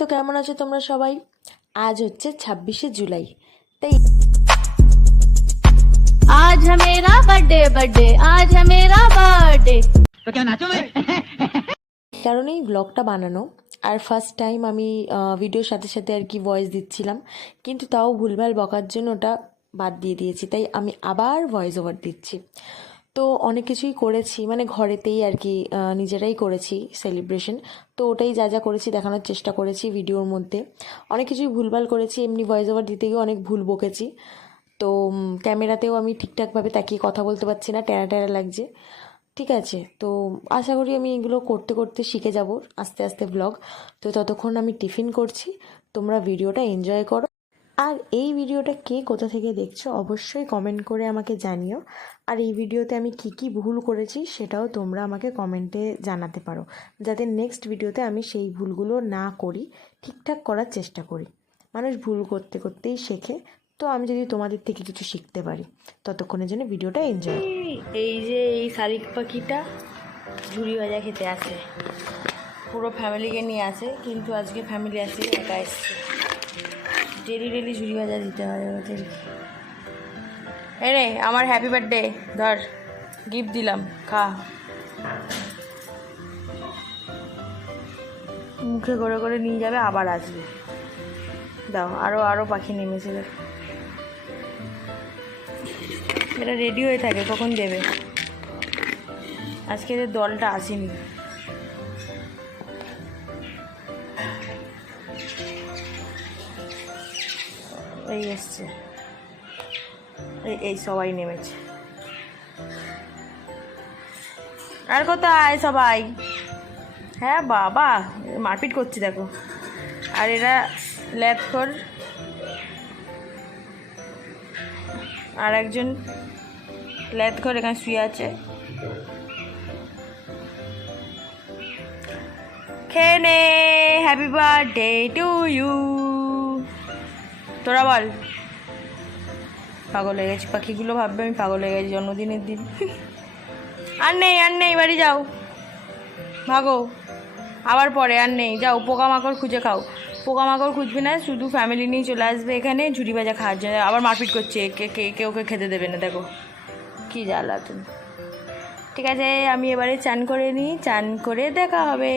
তো কেমন আছো তোমরা সবাই? আজ হচ্ছে 26শে জুলাই, তাই आज है मेरा बर्थडे बर्थडे आज है मेरा बर्थडे। तो क्या नाचो मैं? কারণেই ব্লগটা বানানো। আর ফার্স্ট টাইম আমি ভিডিওর সাথে সাথে আর কি ভয়েস দিচ্ছিলাম, কিন্তু তাও ভুলভাল বকার জন্য ওটা বাদ দিয়ে দিয়েছি, তাই আমি আবার ভয়েস ওভার দিচ্ছি। তো অনেক কিছুই করেছি, মানে ঘরেতেই আর কি নিজেরাই করেছি সেলিব্রেশন। তো ওটাই যা যা করেছি দেখানোর চেষ্টা করেছি ভিডিওর মধ্যে। অনেক কিছুই ভুলভাল করেছি, এমনি ভয়েস ওভার দিতে গিয়ে অনেক ভুল বকেছি। তো ক্যামেরাতেও আমি ঠিকঠাকভাবে তাকিয়ে কথা বলতে পারছি না, ট্যারা ট্যারা লাগছে। ঠিক আছে, তো আশা করি আমি এগুলো করতে করতে শিখে যাব আস্তে আস্তে ব্লগ। তো ততক্ষণ আমি টিফিন করছি, তোমরা ভিডিওটা এনজয় করো। আর এই ভিডিওটা কে কোথা থেকে দেখছো অবশ্যই কমেন্ট করে আমাকে জানিও। আর এই ভিডিওতে আমি কি কি ভুল করেছি সেটাও তোমরা আমাকে কমেন্টে জানাতে পারো, যাতে নেক্সট ভিডিওতে আমি সেই ভুলগুলো না করি, ঠিকঠাক করার চেষ্টা করি। মানুষ ভুল করতে করতেই শেখে, তো আমি যদি তোমাদের থেকে কিছু শিখতে পারি, ততক্ষণের জন্য ভিডিওটা এনজয়। এই যে এই শালিক পাখিটা ঝুড়ি ভাজা খেতে আসে, পুরো ফ্যামিলিকে নিয়ে আসে, কিন্তু আজকে ফ্যামিলি আসে, একা এসছে। ডেলি ডেলি ঝুড়ি ভাজা দিতে হয় ওদের। এই রে আমার হ্যাপি বার্থডে, ধর গিফট দিলাম, খা। মুখে করে করে নিয়ে যাবে, আবার আসবে। দাও, আরও আরও পাখি নেমেছে। এটা রেডি হয়ে থাকে কখন দেবে। আজকে এদের দলটা আসেনি। এই এসছে, এই সবাই নেমেছে। আর কোথায় সবাই? হ্যাঁ বাবা, মারপিট করছি দেখো। আর এরা ল্যাথখোর, আর একজন ল্যাথখোর এখানে শুয়ে আছে। খেয়ে নে, হ্যাপি বার্থডে টু ইউ। তোরা বল। পাগল হয়ে গেছি, পাখিগুলো ভাববে আমি পাগল হয়ে গেছি জন্মদিনের দিন। আর নেই, বাড়ি যাও, ভাগো। আবার পরে আর নেই, যাও পোকামাকড় খুঁজে খাও। পোকামাকড় খুঁজবে না, শুধু ফ্যামিলি নিয়ে চলে আসবে এখানে ঝুড়ি ভাজা খাওয়ার জন্য। আবার মারপিট করছে, কেউ ওকে খেতে দেবে না, দেখো কি জ্বালা তুমি। ঠিক আছে, আমি এবারে চান করে নিই, চান করে দেখা হবে।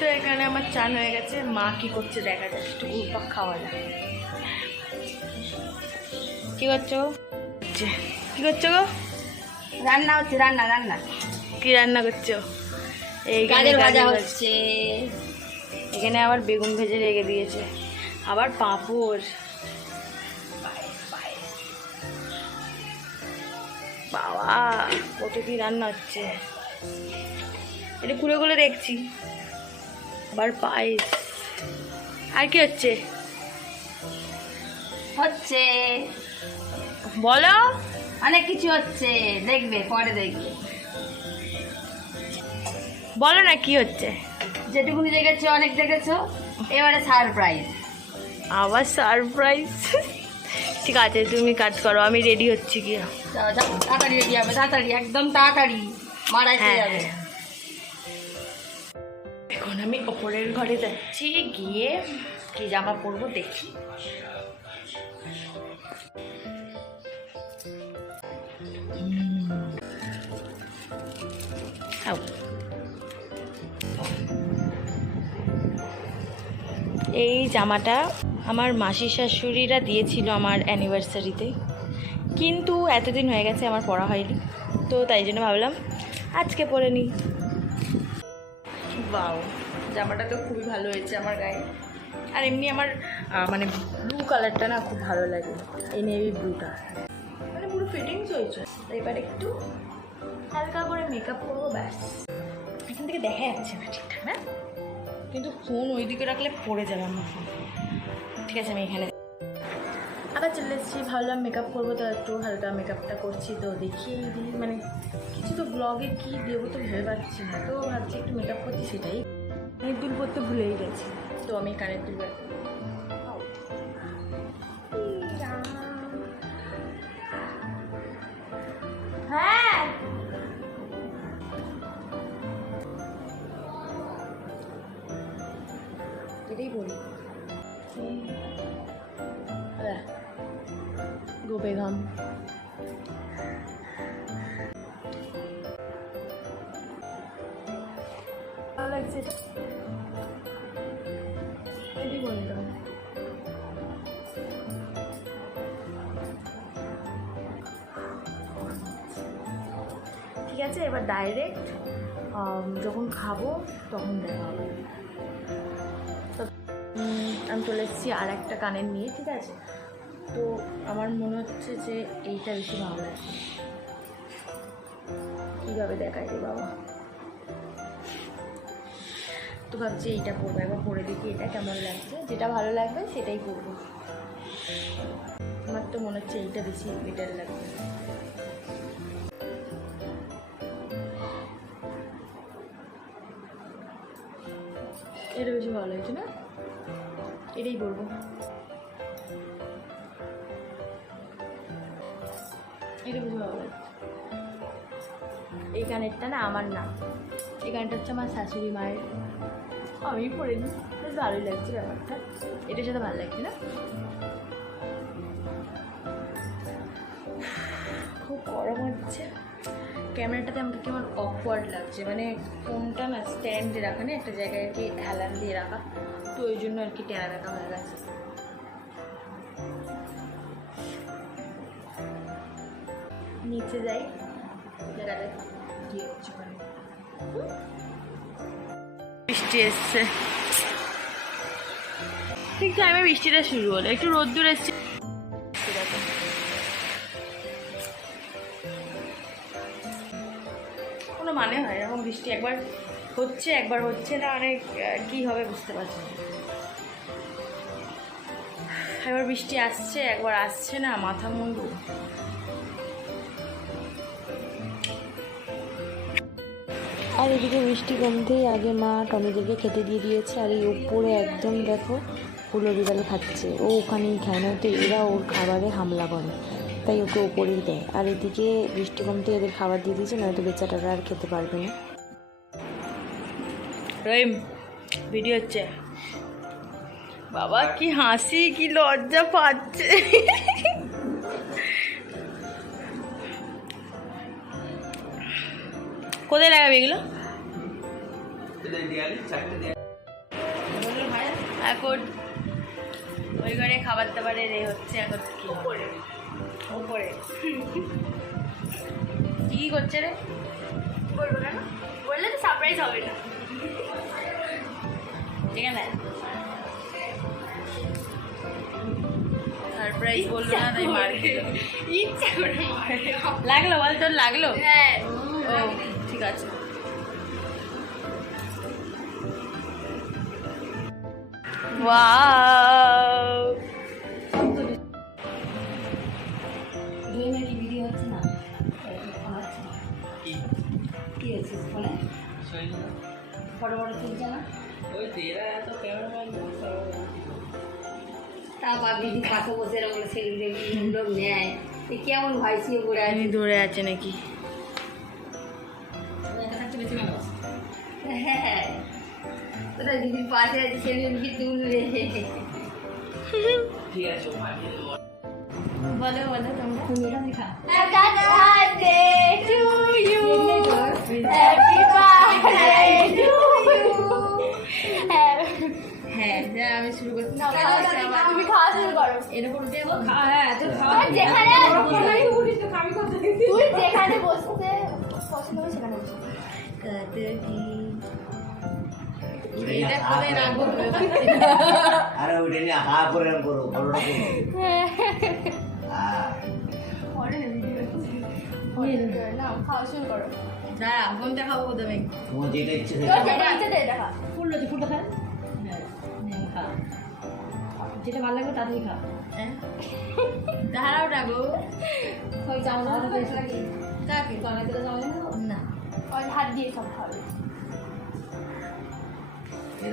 তো এখানে আমার চান হয়ে গেছে, মা কি করছে দেখা যাচ্ছে, একটু ঘুরপাক খাওয়া যায়। কি করছো? কি করছো গো? রান্না হচ্ছে, রান্না রান্না। কি রান্না করছো? এই গাজর ভাজা হচ্ছে। এখানে আবার বেগুন ভেজে রেখে দিয়েছে, আবার পাঁপড়। বাবা কত কি রান্না হচ্ছে, এটা খুলে খুলে দেখছি। আবার পায়েস। আর কি হচ্ছে? হচ্ছে বলো। অনেক কিছু হচ্ছে, দেখবে পরে দেখবে। বলো না কি হচ্ছে। যেটুকুনি দেখেছো অনেক দেখেছো, এবারে সারপ্রাইজ। আবার সারপ্রাইজ। ঠিক আছে, তুমি কাজ করো, আমি রেডি হচ্ছি কি। যাও যাও, তাড়াতাড়ি রেডি হবে, তাড়াতাড়ি একদম তাড়াতাড়ি, মারা এসে যাবে। এখন আমি ওপরের ঘরে যাচ্ছি, গিয়ে কি জামা পরবো দেখি। এই জামাটা আমার মাসি শাশুড়িরা দিয়েছিল আমার অ্যানিভার্সারিতে, কিন্তু এতদিন হয়ে গেছে আমার পরা হয়নি, তো তাই জন্য ভাবলাম আজকে পরে নিই। বাও, জামাটা তো খুবই ভালো হয়েছে আমার গায়ে। আর এমনি আমার মানে ব্লু কালারটা না খুব ভালো লাগে, এই নেভি ব্লুটা, মানে পুরো ফিটিংস হয়েছে। এবার একটু হালকা করে মেকআপ করবো, ব্যাস। এখান থেকে দেখা যাচ্ছে না ঠিকঠাক না, কিন্তু ফোন ওইদিকে রাখলে পড়ে যাবে আমার ফোন। ঠিক আছে, আমি এখানে আবার চলে এসেছি, ভাবলাম মেকআপ করবো, তো একটু হালকা মেকআপটা করছি। তো দেখিয়ে দিই, মানে কিছু তো ব্লগে কী দেবো তো ভেবে পাচ্ছি না, তো ভাবছি একটু মেকআপ করছি। সেটাই কানের দুল পরতে ভুলেই গেছি, তো আমি কানের দুল বের করবো। হ্যাঁ গো বেগম। ভালো লাগছে। এটাই বললাম। ঠিক আছে, এবার ডাইরেক্ট যখন খাবো তখন দেখা হবে। আমি চলে এসেছি আর একটা কানের নিয়ে, ঠিক আছে। তো আমার মনে হচ্ছে যে এইটা বেশি ভালো লাগছে। কীভাবে দেখায় রে বাবা, তো ভাবছি এইটা পরবো, একবার পরে দেখি এটা কেমন লাগছে। যেটা ভালো লাগবে সেটাই পরবো। আমার তো মনে হচ্ছে এইটা বেশি বেটার লাগবে। এটা বেশি ভালো লাগছে না, এটাই পরবো। এটা বেশি ভালো লাগছে। এই কানেরটা না আমার না, এই কানেরটা হচ্ছে আমার শাশুড়ি মায়ের, আমি পরে নিই, বেশ ভালোই লাগছে ব্যাপারটা। এটার সাথে ভালো লাগছে না, খুব গরম হচ্ছে। ক্যামেরাটাতে আমাকে কেমন অকওয়ার্ড লাগছে, মানে ফোনটা না স্ট্যান্ডে রাখা, না একটা জায়গায় আর কি হেলান দিয়ে রাখা, তো ওই জন্য আর কি টেরা রাখা হয়ে গেছে। নিচে যাই, জায়গাটা গিয়ে হচ্ছে ওখানে বৃষ্টি এসছে, ঠিক টাইমে বৃষ্টিটা শুরু হলো। একটু রোদ্দুর এসছে, কোনো মানে হয় এরকম বৃষ্টি একবার হচ্ছে একবার হচ্ছে না, অনেক কী হবে বুঝতে পারছি না। একবার বৃষ্টি আসছে একবার আসছে না, মাথা মুন্ডু। আর এদিকে বৃষ্টি কমতেই আগে মা টমেটোকে খেতে দিয়ে দিয়েছে। আর এই উপরে একদম দেখো ফুলো বিড়াল খাচ্ছে, ও ওখানেই খায়, না তো এরা ওর খাবারে হামলা করে, তাই ওকে ওপরেই দেয়। আর এদিকে বৃষ্টি কমতে এদের খাবার দিয়ে দিয়েছে, নয়তো বেচারারা আর খেতে পারবে না। রহিম ভিডিও হচ্ছে, বাবা কি হাসি, কি লজ্জা পাচ্ছে। কোথায় লাগাবি এগুলো? এখন ওই ঘরে খাবার দাবারের এ হচ্ছে, এখন কি উপরে উপরে কি করছে রে? বলবো না, বললে তো সারপ্রাইজ হবে না, ঠিক আছে? সারপ্রাইজ বললো না, তাই মার খেলো। ইচ্ছা করে লাগলো, বল তোর লাগলো? হ্যাঁ, ও ঠিক আছে। ওয়াও, ভিডিও হচ্ছে না, কি হচ্ছে ফোনে বড় বড় তুলছে না, ওই তেরা এত ক্যামেরাম্যান তা দিদি পাশে বসে এরকম সেলফি লোক নেয়, কেমন ভাইসি পড়ে আছে, দৌড়ে আছে নাকি? হ্যাঁ, ওটা দিদির পাশে আছে, সেলফি তুলবে। ঠিক আছে, বলো বলো তোমরা, তুমি এটা দেখা। Happy birthday to you, happy birthday to you। হ্যাঁ, যা আমি শুরু করছি। তুমি খাওয়া শুরু করো, এরকম দেবো। হ্যাঁ, যেখানে তুই যেখানে বসতে পছন্দ হবে সেখানে বসে। এটা কোথায় রাখবো? আরে ওইটা নিয়ে হা করে করো, ভালোটা করো। খাওয়া শুরু করো। দাঁড়া, কোনটা খাবো প্রথমে? তোমার যেটা ইচ্ছে দেখা। ফুলটা খা। হ্যাঁ, খা, যেটা ভালো লাগবে তাতেই খা। হ্যাঁ, দাঁড়াও ডাকো। ওই চামচ কাকে কানে দিলে চামচ না, ওই হাত দিয়ে সব খাবে।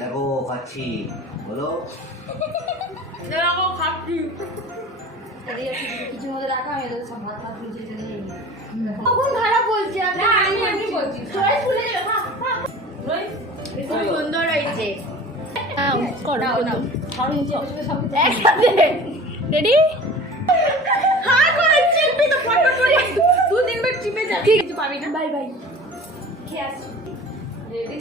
দেখো খাচ্ছি, বলো দেখো খাচ্ছি। কিছু মধ্যে রাখা, আমি এদের সব ভাত ফ্রিজে চলে যাই। কখন খারাপ বলছি? না, আমি বলছি সবাই ফুলে যাবে। খুব সুন্দর হয়েছে। করো, দাও, দাও। একসাথে রেডি। হাত খাবি না? Bye bye. খেয়ে আসছি। রেডি?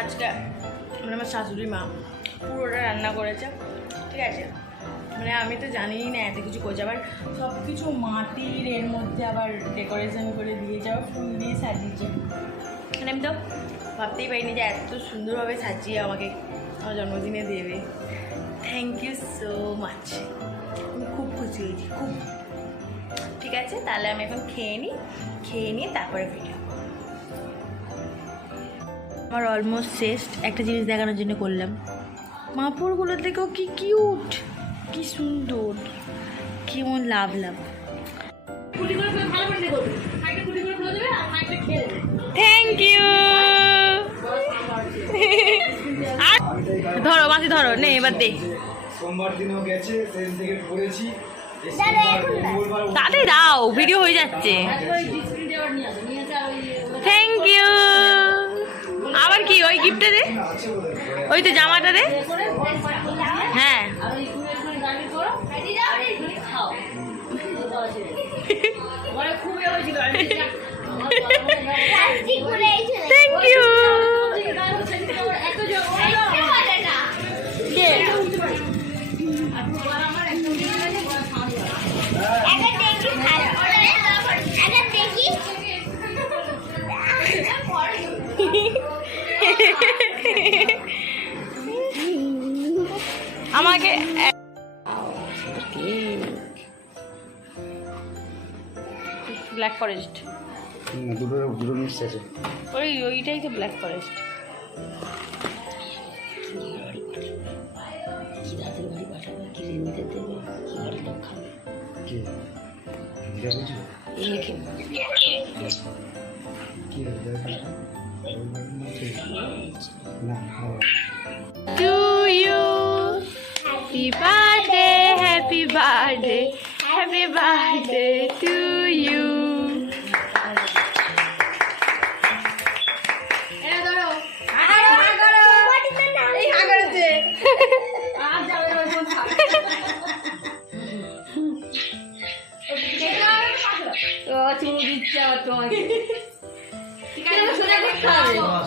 আজকে মানে আমার শাশুড়ি মা পুরোটা রান্না করেছে, ঠিক আছে? মানে আমি তো জানিই না এত কিছু করছে, আবার সব কিছু মাটির এর মধ্যে আবার ডেকোরেশন করে দিয়েছে, আবার ফুল দিয়ে সাজিয়েছে। মানে আমি তো ভাবতেই পারিনি যে এত সুন্দরভাবে সাজিয়ে আমাকে আমার জন্মদিনে দেবে। থ্যাংক ইউ সো মাচ, আমি খুব খুশি হয়েছি, খুব। ঠিক আছে, তাহলে আমি এখন খেয়ে নিয়ে তারপরে ভিডিও। আমার অলমোস্ট শেষ। একটা জিনিস দেখানোর জন্য করলাম, মাপুরগুলো দেখো কি কিউট, কি সুন্দর, কেমন লাভ থ্যাংক ইউ। ধরো মাসি ধরো, নে এবার দে। সোমবার দিনও গেছে, সেদিন থেকে পড়েছি। তাতে দাও, ভিডিও হয়ে যাচ্ছে। Thank you. আবার কি ওই গিফটটা দে, ওই তো জামাটা দে। হ্যাঁ থ্যাংক ইউ। আমাকে ব্ল্যাক ফরেস্ট, দুটো মিক্স আছে। ওইটাই তো ব্ল্যাক ফরেস্ট। কি এটা বুঝছো? কি না To you, happy birthday, happy birthday, happy birthday to you.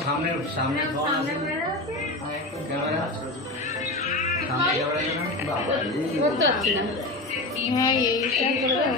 সামনে সামনে ক্যামেরা সামনে ক্যামেরা হ্যাঁ এইটা করে দাও।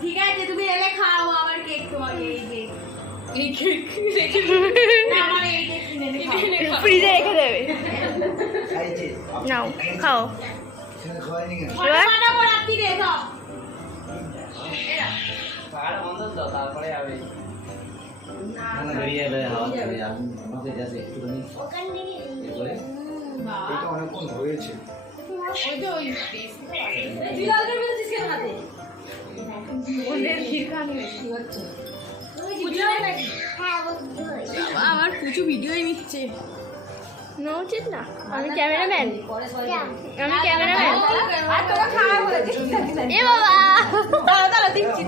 ঠিক আছে, তুমি এলে খাও আবার কেক, তোমাকে এই কেক আমার এই কেক কিনে খাও, ফ্রিজে রেখে দেবে। নাও খাও, তারপরে যাবে এটা অনেকক্ষণ হয়েছে। আমার পুচু ভিডিওই নিচ্ছে। উচিত না, আমি ক্যামেরাম্যান, আমি ক্যামেরাম্যান। এ বাবা দাঁড়া দিচ্ছি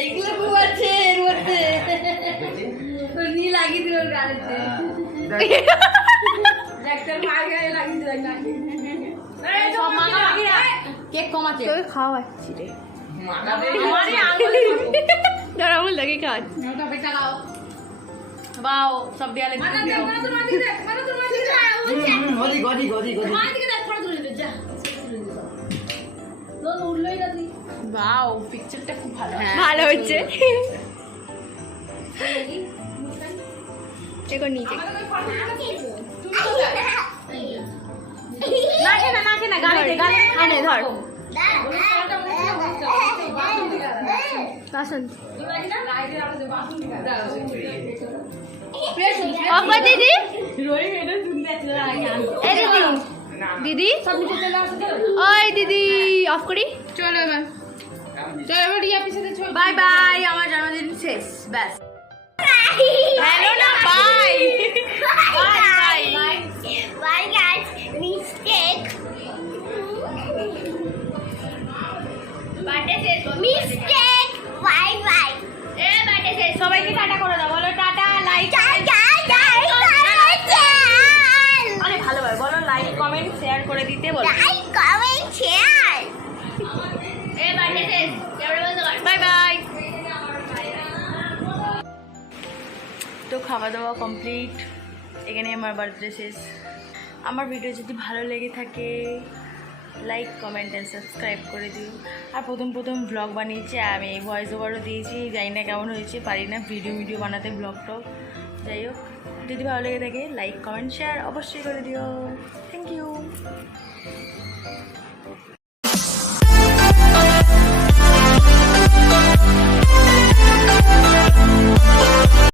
এইগুলো ঘুমাচ্ছে এর মধ্যে নীল লাগিয়ে দিল গাড়িতে, ডাক্তার মার গায়ে লাগিয়ে দিল কেক কমাচ্ছে। তোকে খাওয়াচ্ছি রে, আঙুল দেখে খাওয়াচ্ছি। বাও সব দেয়ালে বাও, পিকচারটা খুব ভালো, ভালো হচ্ছে। নিচে না গাড়িতে খায় না ধর দিদি দিদি ওই দিদি অফ করি চলো এবার বাই বাই আমার জন্মদিন শেষ ব্যাস হ্যালো না bye bye bye Bye guys, mistake. Mistake. Bye bye. সবাইকে টাটা করে দাও বলো টাটা লাইক অনেক ভালোভাবে বলো লাইক কমেন্ট শেয়ার করে দিতে বলো Like, comment, share. Bye bye তো খাওয়া দাওয়া কমপ্লিট এখানে আমার বার্থডে শেষ আমার ভিডিও যদি ভালো লেগে থাকে লাইক কমেন্ট অ্যান্ড সাবস্ক্রাইব করে দিও আর প্রথম ব্লগ বানিয়েছি আমি ভয়েস ওভারও দিয়েছি জানি না কেমন হয়েছে পারি না ভিডিও বানাতে ব্লগ টক যাই হোক যদি ভালো লেগে থাকে লাইক কমেন্ট শেয়ার অবশ্যই করে দিও থ্যাংক ইউ